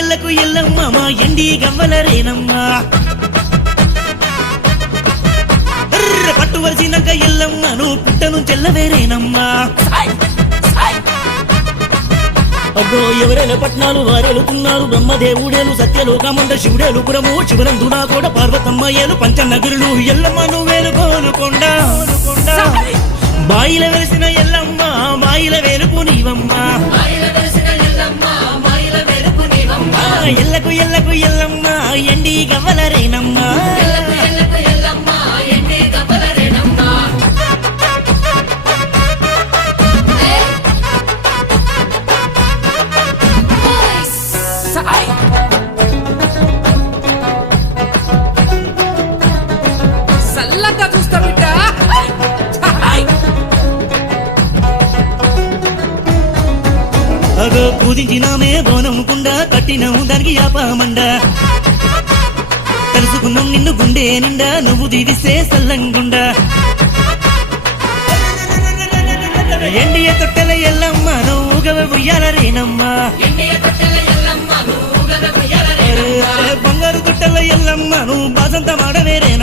ఎల్లకు ఎల్లమ్మ మా ఎండి గవ్వలరేనమ్మా పట్టు వరిసినాక ఎల్లమ్మను పుట్టను చెల్లవేరేనమ్మా అబ్బో ఎవరైనా పట్నాలు వారేలుతున్నారు బ్రహ్మదేవుడేలు సత్యలోకమంట శివుడేలు పురము శివనందునా కూడా పార్వతమ్మ ఏలు పంచనగరులు ఎల్లమ్మను వేలుకోనుకొండ బాయిల వెలిసిన ఎల్లమ్మ బాయిల వేలుపు నీవమ్మ ఎల్లకు ఎల్లకు ఎల్లమ్మ ఎండి గవ్వలరేనమ్మా సల్లగా చూస్తా బిడ్డ అగో పూజించినామే బోనముకుండ కట్టినాము దానికి యాపమండ తెలుసుకున్నాం నిన్ను గుండె నిండా నువ్వు దీవిస్తే సల్లంగుండ ఎండియ తొట్టెల ఎల్లమ్మ నువ్వు గవ ఉయ్యాలరేనమ్మా బంగారు తొట్టెల ఎల్లమ్మ నువ్వు బాసంత మాడవేరేనమ్మా